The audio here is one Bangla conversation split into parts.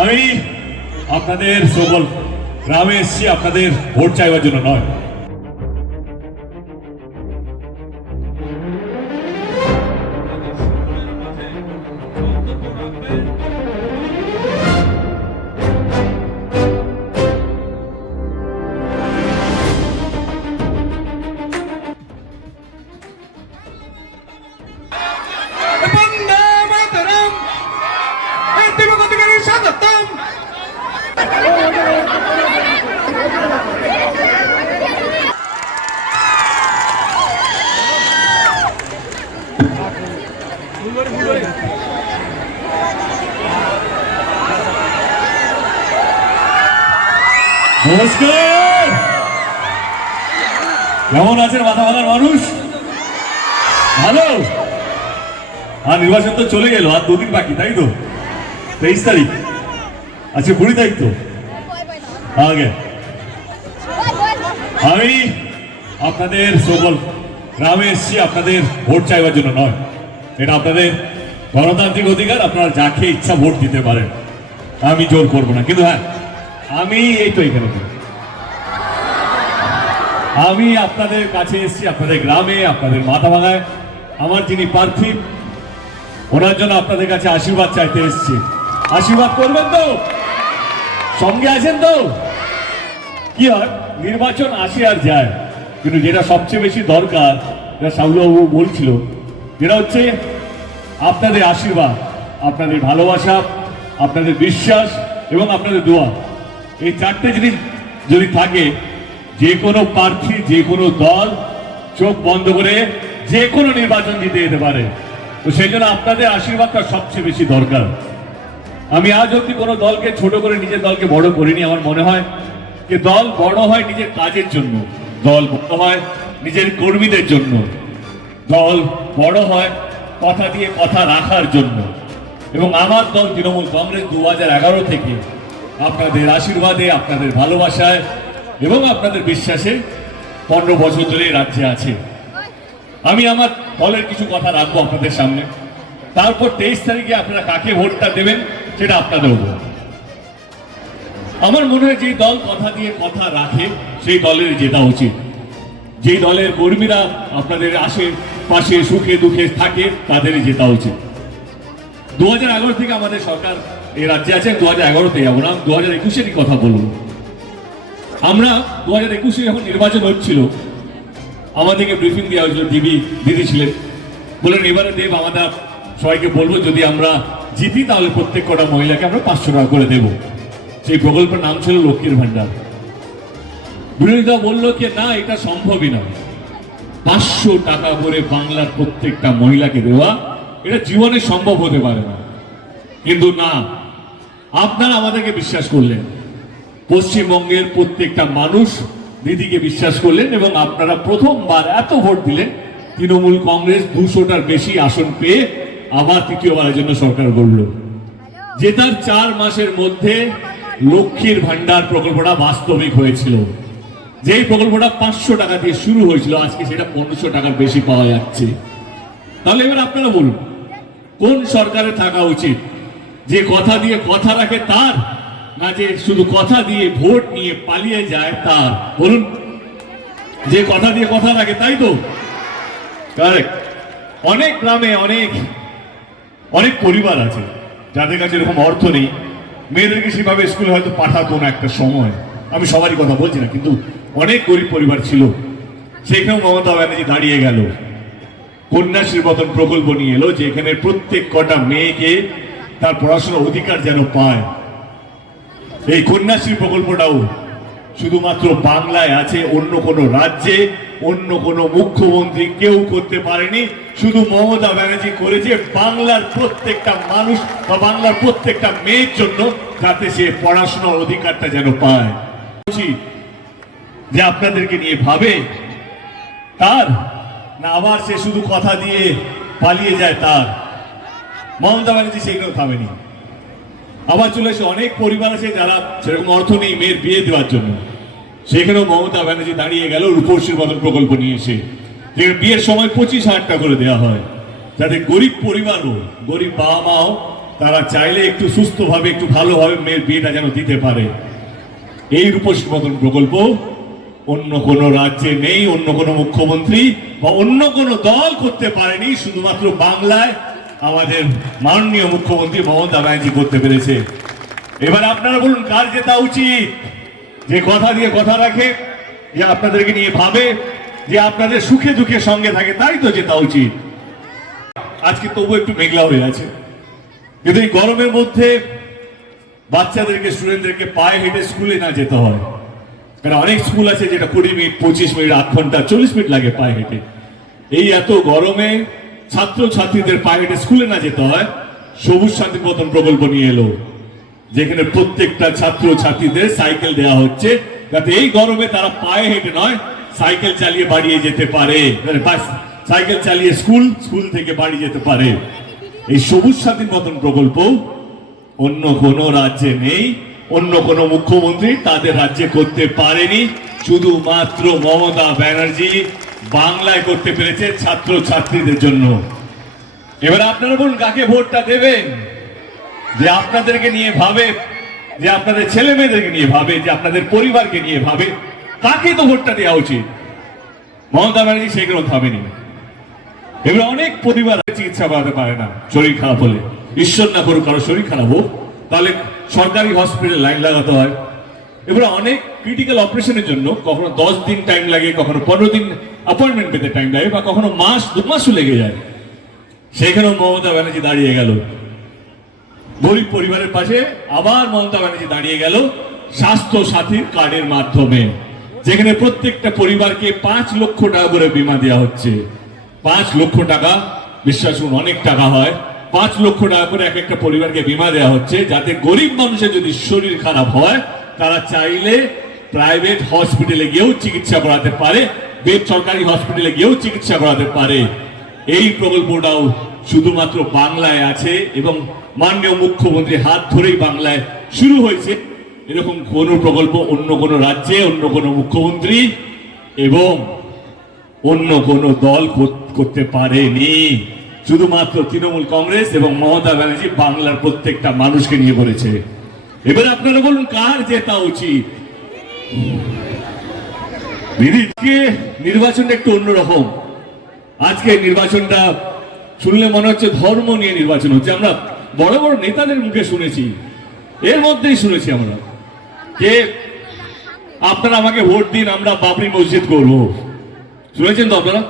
আমি আপনাদের সকল গ্রামে এসেছি আপনাদের ভোট চাইবার জন্য নয়। নমস্কার, কেমন আছেন মাথা ভাঙার মানুষ? ভালো? আর নির্বাচন তো চলে গেল, আর দুদিন বাকি, তাই তো? 23 তারিখ, আচ্ছা 20 তারিখ তো আগে। আমি আপনাদের সকল গ্রামে এসেছি আপনাদের ভোট চাইবার জন্য নয়। এটা আপনাদের গণতান্ত্রিক অধিকার, আপনারা যাকে ইচ্ছা ভোট দিতে পারেন, আমি জোর করবো না। কিন্তু হ্যাঁ, আমি এই তো এখানে আমি আপনাদের কাছে এসেছি, আপনাদের গ্রামে, আপনাদের মাথা ভাঙায়। আমার যিনি প্রার্থী, ওনার জন্য আপনাদের কাছে আশীর্বাদ চাইতে এসেছি। আশীর্বাদ করবেন তো? সঙ্গে আছেন তো? কি হয়, নির্বাচন আসে আর যায়, কিন্তু যেটা সবচেয়ে বেশি দরকার, যেটা সাউলবাবু বলছিল, যেটা হচ্ছে আপনাদের আশীর্বাদ, আপনাদের ভালোবাসা, আপনাদের বিশ্বাস এবং আপনাদের দোয়া। এই চারটে জিনিস যদি থাকে, যে কোনো প্রার্থী, যে কোনো দল চোখ বন্ধ করে যে কোনো নির্বাচন জিতে যেতে পারে। তো সেই জন্য আপনাদের আশীর্বাদটা সবচেয়ে বেশি দরকার। আমি আজ অব্দি কোনো দলকে ছোট করে নিজের দলকে বড় করিনি। আমার মনে হয় যে দল বড় হয় নিজের কাজের জন্য, দল বড় হয় নিজের কর্মীদের জন্য, দল বড় হয় কথা দিয়ে কথা রাখার জন্য। এবং আমার দল তৃণমূল কংগ্রেস 2011 থেকে আপনাদের আশীর্বাদে, আপনাদের ভালোবাসায় এবং আপনাদের বিশ্বাসে 15 বছর ধরে রাজ্যে আছে। আমি আমার দলের কিছু কথা রাখবো আপনাদের সামনে। তারপর 23 তারিখে আপনারা কাকে ভোটটা দেবেন সেটা আপনাদের উপর। আমার মনে হয় যে দল কথা দিয়ে কথা রাখে সেই দলের জেতা উচিত। যেই দলের কর্মীরা আপনাদের আশেপাশে সুখে দুঃখে থাকে তাদেরই জেতা উচিত। 2011 থেকে আমাদের সরকার এই রাজ্যে আছে। 2011-তে যাবো না, 2021-এরই কথা বলবো। আমরা 2021-এ যখন নির্বাচন হচ্ছিল, আমাদেরকে ব্রিফিং দেওয়া হয়েছিল, দিদি ছিলেন, বললেন এবারে দেব আমাদের সবাইকে বলবো যদি আমরা জিতি তাহলে প্রত্যেক কটা মহিলাকে আমরা 500 টাকা করে দেব। সেই প্রকল্পের নাম ছিল লক্ষ্মীর ভান্ডার। বিরোধীরা বললো যে না, এটা সম্ভবই না, 500 টাকা করে বাংলার প্রত্যেকটা মহিলাকে দেওয়া এটা জীবনে সম্ভব হতে পারে না। কিন্তু না, আপনারা আমাদেরকে বিশ্বাস করলেন, পশ্চিমবঙ্গের প্রত্যেকটা মানুষ দিদিকে বিশ্বাস করলেন এবং আপনারা প্রথমবার এত ভোট দিলেন। তৃণমূল কংগ্রেস 200টার বেশি আসন পেয়ে আবার তৃতীয়বারের জন্য সরকার গড়ল। জেতার 4 মাসের মধ্যে লক্ষ্মীর ভান্ডার প্রকল্পটা বাস্তবিক হয়েছিল। যেই প্রকল্পটা 500 টাকা দিয়ে শুরু হয়েছিল, আজকে সেটা 1500 টাকার বেশি পাওয়া যাচ্ছে। তাহলে এবার আপনারা বলুন, কোন সরকারে থাকা উচিত? যে কথা দিয়ে কথা রাখে তার, না যে শুধু কথা দিয়ে ভোট নিয়ে পালিয়ে যায় তার? বলুন, যে কথা দিয়ে কথা রাখে, তাই তো? কারেক্ট। অনেক গ্রামে অনেক পরিবার আছে যাদের কাছে এরকম অর্থ নেই, মেয়েদেরকে সেভাবে স্কুলে হয়তো পাঠাতো না একটা সময়। আমি সবারই কথা বলছি না, কিন্তু অনেক গরিব পরিবার ছিল। সেখানেও মমতা ব্যানার্জি দাঁড়িয়ে গেল, কন্যাশ্রীর মতন প্রকল্প নিয়ে এলো, যে এখানে প্রত্যেক কটা মেয়েকে তার পড়াশোনার অধিকার যেন পায়। এই কন্যাশ্রী প্রকল্পটাও শুধুমাত্র বাংলায় আছে, অন্য কোনো রাজ্যে অন্য কোনো মুখ্যমন্ত্রী কেউ করতে পারেনি। শুধু মমতা ব্যানার্জি করেছে বাংলার প্রত্যেকটা মানুষ বা বাংলার প্রত্যেকটা মেয়ের জন্য, যাতে সে পড়াশোনার অধিকারটা যেন পায়। যে আপনাদেরকে নিয়ে ভাবে তার, না আবার সে শুধু কথা দিয়ে পালিয়ে যায় তার? মমতা ব্যানার্জি সেগুলো থামেনি। আবার চলে এসে অনেক পরিবার আছে যারা সেরকম অর্থ নেই মেয়ের বিয়ে দেওয়ার জন্য, সেখানেও মমতা ব্যানার্জি দাঁড়িয়ে গেল রূপশ্রীর মতন প্রকল্প নিয়ে এসে, যে বিয়ের সময় 25,000 টাকা করে দেওয়া হয়, যাতে গরিব পরিবারও, গরিব বাবা মাও তারা চাইলে একটু সুস্থভাবে একটু ভালোভাবে মেয়ের বিয়েটা যেন দিতে পারে। এই রূপশ্রী বদন প্রকল্প অন্য কোনো রাজ্যে নেই, অন্য কোনো মুখ্যমন্ত্রী বা অন্য কোনো দল করতে পারেনি, শুধুমাত্র বাংলায় আমাদের মাননীয় মুখ্যমন্ত্রী মমতা ব্যানার্জি করতে পেরেছে। এবার আপনারা বলুন কার জেতা উচিত? যে কথা দিয়ে কথা রাখে, যে আপনাদেরকে নিয়ে ভাবে, যে আপনাদের সুখে দুঃখে সঙ্গে থাকে, তাই তো জেতা উচিত। আজকে তবু একটু মেঘলা হয়ে আছে, কিন্তু এই গরমের মধ্যে বাচ্চাদেরকে, স্টুডেন্টদেরকে পায়ে হেঁটে স্কুলে না যেতে হয়। কারণ অনেক স্কুল আছে যেটা 20 মিনিট, 25 মিনিট, 8 ঘন্টা, 40 মিনিট লাগে পায়ে হেঁটে। এই এত গরমে ছাত্র ছাত্রীদের পায়ে হেঁটে স্কুলে না যেতে হয়, সবুজ সাথী বদন প্রকল্প নিয়ে এলো, যেখানে প্রত্যেকটা ছাত্র ছাত্রীদের সাইকেল দেওয়া হচ্ছে, যাতে এই গরমে তারা পায়ে হেঁটে নয়, সাইকেল চালিয়ে বাড়িয়ে যেতে পারে, সাইকেল চালিয়ে স্কুল থেকে বাড়ি যেতে পারে। এই সবুজ সাথী বদন প্রকল্প অন্য কোনো রাজ্যে নেই, অন্য কোনো মুখ্যমন্ত্রী তাদের রাজ্যে করতে পারেনি, শুধুমাত্র মমতা ব্যানার্জি বাংলায় করতে পেরেছে ছাত্র ছাত্রীদের জন্য। এবার আপনারা বলুন কাকে ভোটটা দেবেন? যে আপনাদেরকে নিয়ে ভাবে, যে আপনাদের ছেলে মেয়েদেরকে নিয়ে ভাবে, যে আপনাদের পরিবারকে নিয়ে ভাবে, তাকে তো ভোটটা দেওয়া উচিত। মমতা ব্যানার্জি সেগুলো ভাবেনি। এবার অনেক পরিবার চিকিৎসা করাতে পারে না শরীর খারাপ হলে, ঈশ্বর না করুক কারো শরীর খারাপ হোক, তাহলে সরকারি হসপিটালে লাইন লাগাতে হয়। এবার অনেক ক্রিটিক্যাল অপারেশনের জন্য কখনো 10 দিন টাইম লাগে, কখনো 15 দিন অ্যাপয়েন্টমেন্ট পেতে টাইম লাগে, বা কখনো মাস 2 মাসও লেগে যায়। সেখানেও মমতা ব্যানার্জি দাঁড়িয়ে গেল গরিব পরিবারের পাশে। আবার মমতা ব্যানার্জি দাঁড়িয়ে গেল স্বাস্থ্য সাথীর কার্ডের মাধ্যমে, যেখানে প্রত্যেকটা পরিবারকে 5 লক্ষ টাকা করে বীমা দেওয়া হচ্ছে। 5 লক্ষ টাকা, বিশ্বাস করুন অনেক টাকা হয়। 5 লক্ষ টাকা করে এক একটা পরিবারকে বীমা দেওয়া হচ্ছে, যাতে গরিব মানুষের যদি শরীর খারাপ হয়, তারা চাইলে প্রাইভেট হসপিটালে গিয়েও চিকিৎসা করাতে পারে, বেসরকারি হসপিটালে গিয়েও চিকিৎসা করাতে পারে। এই প্রকল্পটাও শুধুমাত্র বাংলায় আছে এবং মাননীয় মুখ্যমন্ত্রী হাত ধরেই বাংলায় শুরু হয়েছে। এরকম কোন প্রকল্প অন্য কোন রাজ্যে, অন্য কোন মুখ্যমন্ত্রী এবং অন্য কোন দল করতে পারেনি। শুধুমাত্র তৃণমূল কংগ্রেস এবং মমতা ব্যানার্জি বাংলার প্রত্যেকটা মানুষকে নিয়ে করেছে। এবার আপনারা বলুন কার জেতা উচিত? দিদিকে নির্বাচনটা একটু অন্যরকম। আজকে নির্বাচনটা শুনলে মনে হচ্ছে ধর্ম নিয়ে নির্বাচন হচ্ছে। আমরা বড় বড় নেতাদের মুখে শুনেছি, এর মধ্যেই শুনেছি আমরা, যে আপনারা আমাকে ভোট দিন, আমরা বাবরি মসজিদ করবো। শুনেছেন তো আপনারা?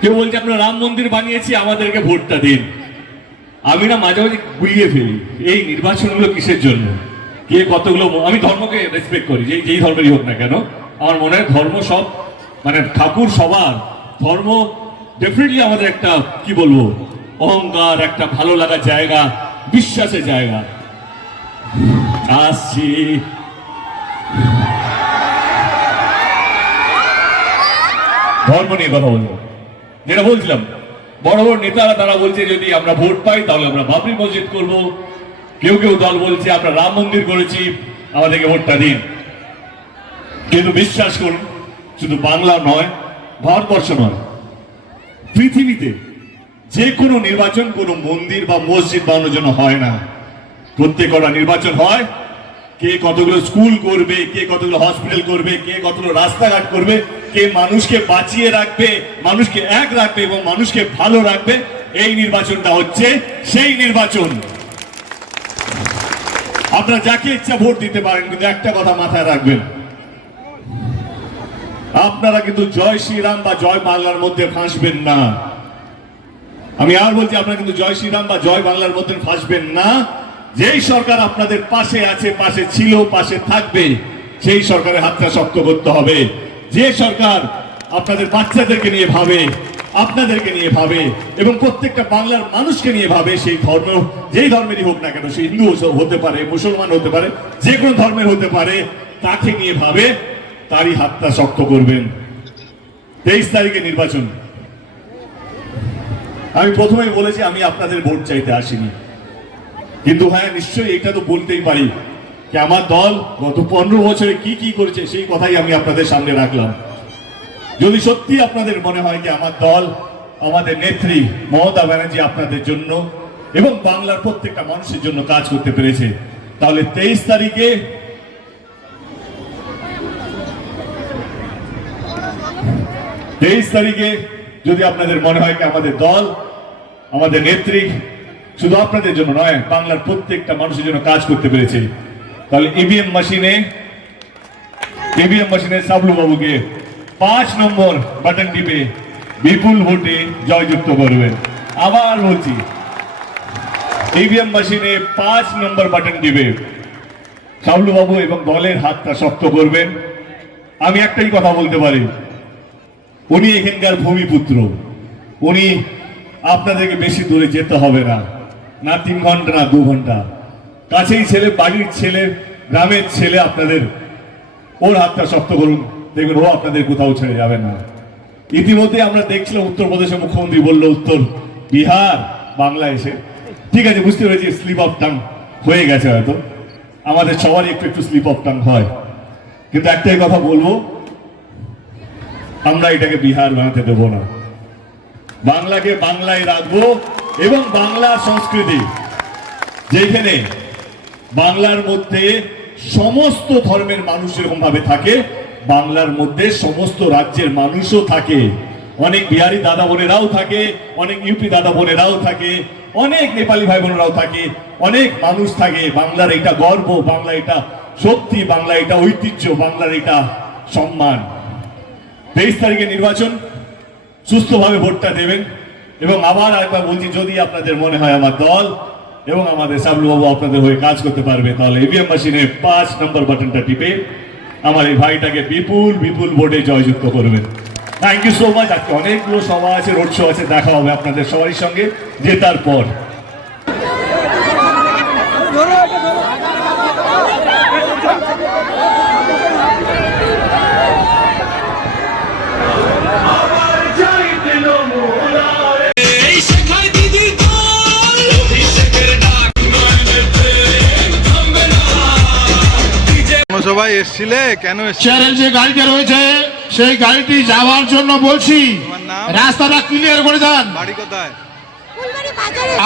কেউ বলছে আপনারা রাম মন্দির বানিয়েছি, আমাদেরকে ভোটটা দিন। আমি না মাঝে মাঝে গুলিয়ে ফেলি, এই নির্বাচনগুলো কিসের জন্য, কে কতগুলো। আমি ধর্মকে রেসপেক্ট করি, যেই ধর্মেরই হোক না কেন। আমার মনে হয় ধর্ম সব, মানে ঠাকুর সবার, ধর্ম ডেফিনেটলি আমাদের একটা কি বলবো অহংকার, একটা ভালো লাগার জায়গা, বিশ্বাসের জায়গা। আসছি ধর্ম নিয়ে কথা বলবো, যেটা বলছিলাম বড় বড় নেতারা তারা বলছে যদি আমরা ভোট পাই তাহলে আমরা বাবরি মসজিদ করব। কেউ কেউ দল বলছে আমরা রাম মন্দির করেছি, আমাদেরকে ভোটটা দিন। কিন্তু বিশ্বাস করুন, শুধু বাংলা নয়, ভারতবর্ষ নয়, পৃথিবীতে যে কোনো নির্বাচন কোনো মন্দির বা মসজিদ বানানোর জন্য হয় না। প্রত্যেকটা নির্বাচন হয় কে কতগুলো স্কুল করবে, কে কতগুলো হসপিটাল করবে, কে কতগুলো রাস্তাঘাট করবে, কে মানুষকে বাঁচিয়ে রাখবে, মানুষকে এক রাখবে এবং মানুষকে ভালো রাখবে। এই নির্বাচনটা হচ্ছে সেই নির্বাচন। আপনারা যাকে ইচ্ছা ভোট দিতে পারেন, কিন্তু একটা কথা মাথায় রাখবেন, আপনারা কিন্তু জয় শ্রীরাম বা জয় বাংলার মধ্যে ফাঁসবেন না। আমি আর বলছি, আপনারা কিন্তু জয় শ্রীরাম বা জয় বাংলার মধ্যে ফাঁসবেন না। যেই সরকার আপনাদের পাশে আছে, পাশে ছিল, পাশে থাকবে, সেই সরকারের হাতটা শক্ত করতে হবে। যে সরকার আপনাদের বাচ্চাদেরকে নিয়ে ভাবে, আপনাদেরকে নিয়ে ভাবে এবং প্রত্যেকটা বাংলার মানুষকে নিয়ে ভাবে, সেই ধর্ম যেই ধর্মেরই হোক না কেন, সে হিন্দু হতে পারে, মুসলমান হতে পারে, যে কোনো ধর্মের হতে পারে, তাকে নিয়ে ভাবে, তারই হাতটা শক্ত করবেন। 23 তারিখে নির্বাচন। আমি প্রথমেই বলেছি আমি আপনাদের ভোট চাইতে আসিনি, কিন্তু হ্যাঁ নিশ্চয়ই এটা তো বলতেই পারি যে আমার দল গত 15 বছরে কি কি করেছে সেই কথাই আমি আপনাদের সামনে রাখলাম। যদি সত্যি আপনাদের মনে হয় যে আমার দল, আমাদের নেত্রী মমতা ব্যানার্জি আপনাদের জন্য এবং বাংলার প্রত্যেকটা মানুষের জন্য কাজ করতে পেরেছে। তাহলে 23 তারিখে যদি আপনাদের মনে হয় কি আমাদের দল, আমাদের নেত্রী শুধু আপনাদের জন্য নয়, বাংলার প্রত্যেকটা মানুষের জন্য কাজ করতে পেরেছে, তাহলে ইভিএম মেশিনে সাবলু বাবুকে 5 নম্বর বাটন টিপে বিপুল ভোটে জয়যুক্ত করবেন। আবার বলছি, ইভিএম মেশিনে 5 নম্বর বাটন টিপে সাবলু বাবু এবং দলের হাতটা শক্ত করবেন। আমি একটাই কথা বলতে পারি, উনি এখানকার ভূমিপুত্র, উনি আপনাদেরকে বেশি দূরে যেতে হবে না, না 3 ঘন্টা না 2 ঘন্টা, কাছেই ছেলে, বাড়ির ছেলে, গ্রামের ছেলে, আপনাদের ওর হাতটা শক্ত করুন, দেখবেন ও আপনাদের কোথাও ছেড়ে যাবে না। ইতিমধ্যে আমরা দেখছিলাম উত্তরপ্রদেশের মুখ্যমন্ত্রী বলল উত্তর বিহার বাংলা এসে, ঠিক আছে বুঝতে পেরেছি স্লিপ অফ টাং হয়ে গেছে, হয়তো আমাদের সবারই একটু স্লিপ অফ টাং হয়, কিন্তু একটাই কথা বলবো, আমরা এটাকে বিহার বানাতে দেবো না, বাংলাকে বাংলায় রাখবো। এবং বাংলার সংস্কৃতি যেখানে বাংলার মধ্যে সমস্ত ধর্মের মানুষ এরকম ভাবে থাকে, বাংলার মধ্যে সমস্ত রাজ্যের মানুষও থাকে, অনেক বিহারি দাদা বোনেরাও থাকে, অনেক ইউপি দাদা বোনেরাও থাকে, অনেক নেপালি ভাই বোনেরাও থাকে, অনেক মানুষ থাকে। বাংলার এটা গর্ব, বাংলা এটা শক্তি, বাংলা এটা ঐতিহ্য, বাংলার এটা সম্মান। 23 তারিখে নির্বাচন, সুস্থভাবে ভোটটা দেবেন। এবং আবার একবার বলছি, যদি আপনাদের মনে হয় আমার দল এবং আমাদের সাবলু বাবু আপনাদের হয়ে কাজ করতে পারবে, তাহলে ইভিএম মেশিনে 5 নম্বর বাটনটা টিপে আমার এই ভাইটাকে বিপুল ভোটে জয়যুক্ত করবেন। Thank you so much. আজকে অনেকগুলো সভা আছে, রোড শো আছে, দেখা হবে আপনাদের সবারই সঙ্গে জেতার পর। সবাই এসছিলে কেন? চ্যানেল যে গাড়িটা রয়েছে সেই গাড়িটি যাওয়ার জন্য বলছি, রাস্তাটা ক্লিয়ার করে দেন। বাড়ি কোথায়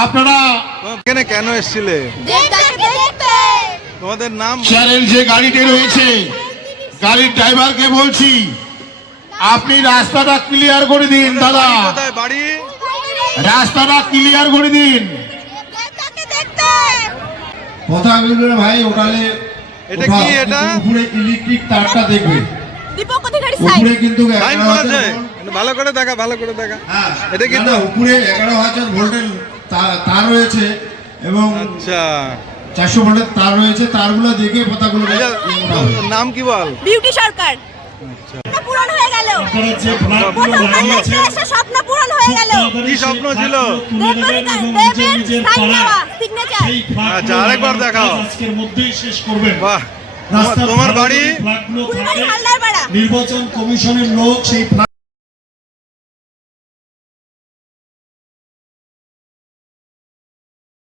আপনারা? এখানে কেন এসছিলে? তোমাদের নাম? চ্যানেল যে গাড়িটি রয়েছে গাড়ির ড্রাইভারকে বলছি, আপনি রাস্তাটা ক্লিয়ার করে দিন দাদা, কোথায় বাড়ি? রাস্তাটা ক্লিয়ার করে দিন। কথা বলবেন ভাই, ওখানে এটা কি? এটা উপরে ইলেকট্রিক তারটা দেখবে, দীপক অধিকারী সাইন উপরে কিন্তু লাইন করেছে, ভালো করে দেখা, ভালো করে দেখা। এটা কিন্তু উপরে 11,000 ভোল্টের তার রয়েছে এবং আচ্ছা 400 ভোল্টের তার রয়েছে, তারগুলো দেখে পাতাগুলো। নাম কি বল? বিউটি সরকার। পূরণ হয়ে গেল, স্বপ্ন পূরণ হয়ে গেল। কি স্বপ্ন ছিল? আচ্ছা আরেকবার দেখাও। আজকের মধ্যেই শেষ করবেন। বাহ, তোমার বাড়ি? হালদারপাড়া। নির্বাচন কমিশনের লোক সেই